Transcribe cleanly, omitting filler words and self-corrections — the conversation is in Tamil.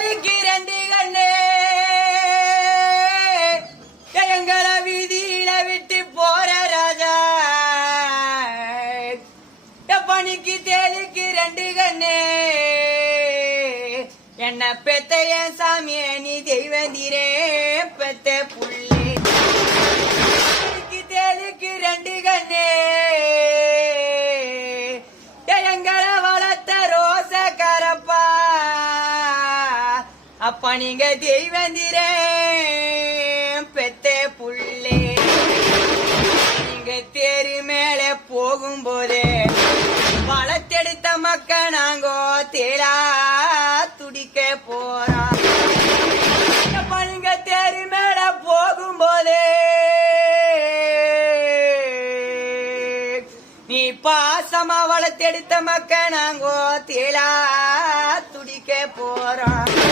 ரெண்டு கண்ணே எங்களை வீதியில விட்டு போற ராஜா பணிக்கு தேலிக்கு ரெண்டு கண்ணே என்ன பெத்த என் சாமிய நீ தெய்வந்தீரே பெத்த புள்ளி தேலிக்கு ரெண்டு கண்ணே எங்களை வளர்த்த ரோச கரப்பா அப்பா நீங்க தெய்வந்தீரே பெத்த புள்ளி நீங்க தேரி மேல போகும்போதே வளர்த்தெடுத்த மக்க நாங்கோ தேரா துடிக்க போறோம் நீங்க தேரி மேல போகும்போதே நீ பாசமா வளர்த்தெடுத்த மக்க நாங்கோ தேலா துடிக்க போறோம்